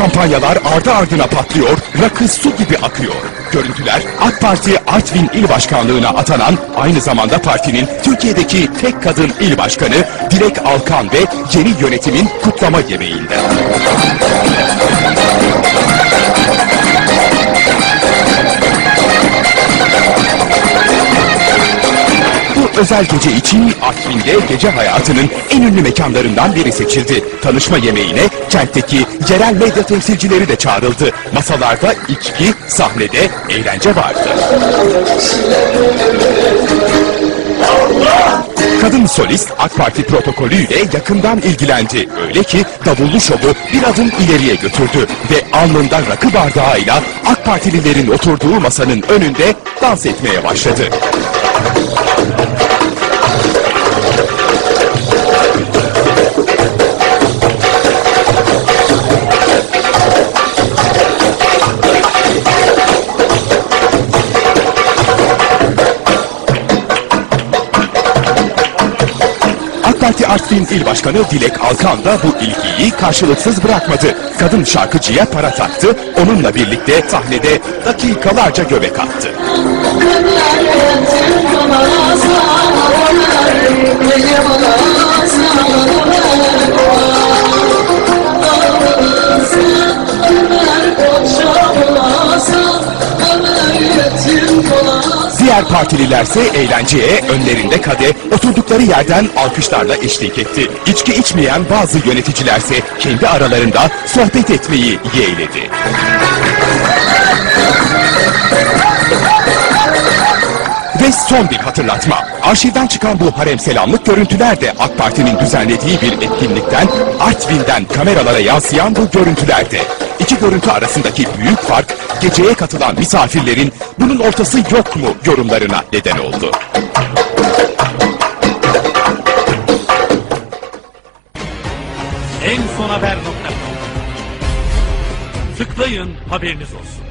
şampanyalar ardı ardına patlıyor, rakı su gibi akıyor. Görüntüler AK Parti Artvin İl Başkanlığı'na atanan, aynı zamanda partinin Türkiye'deki tek kadın il başkanı Dilek Alkan ve yeni yönetimin kutlama yemeğinde. Özel gece için Artvin'de gece hayatının en ünlü mekanlarından biri seçildi. Tanışma yemeğine kentteki yerel medya temsilcileri de çağrıldı. Masalarda içki, sahnede eğlence vardı. Kadın solist AK Parti protokolüyle yakından ilgilendi. Öyle ki davullu şovu bir adım ileriye götürdü ve alnında rakı bardağıyla AK Partililerin oturduğu masanın önünde dans etmeye başladı. AK Parti Artvin İl Başkanı Dilek Alkan da bu ilgiyi karşılıksız bırakmadı. Kadın şarkıcıya para taktı, onunla birlikte sahnede dakikalarca göbek attı. Diğer partililerse eğlenceye önlerinde kadeh, oturdukları yerden alkışlarla eşlik etti. İçki içmeyen bazı yöneticilerse kendi aralarında sohbet etmeyi yeğledi. Ve son bir hatırlatma. Arşivden çıkan bu haremselamlık görüntüler de AK Parti'nin düzenlediği bir etkinlikten, Artvin'den kameralara yansıyan bu görüntülerde. İki görüntü arasındaki büyük fark, geceye katılan misafirlerin bunun ortası yok mu yorumlarına neden oldu. En son haber.com. Tıklayın, haberiniz olsun.